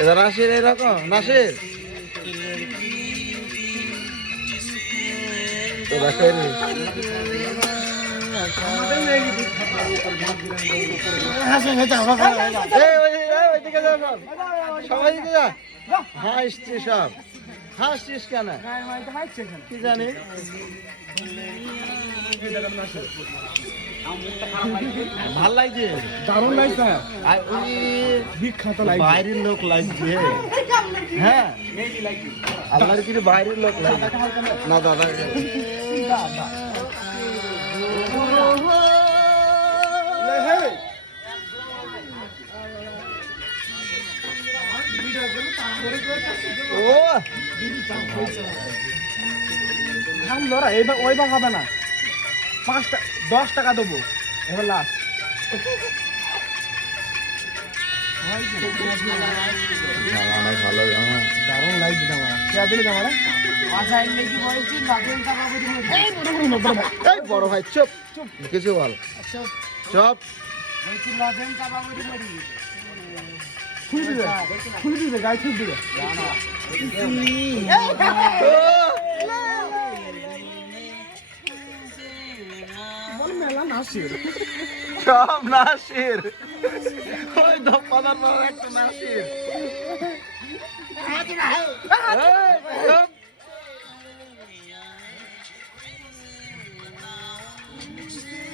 এবার নাসির এরকম নাসির সবাই দিকে যা হাসছি সব হাসছিস কেন কি জানি ভাল লাগছে দারুণ লাগছে বিখ্যাত বাইরের লোক লাগছে হ্যাঁ আল্লাহর কি বাইরের লোক লাগছে না দাদা ও ওই বা খাবে না 10 টাকা দেবো এবার লাস্ট ভালো দারুণ লাগছে জামাটা কে দিলে জামাটা এই বড় ভাই চুপ চুপ কিছু বল চুপ খুলে দিবে গায়ে ছুট দিবে বল মেলা নাসির সব নাসির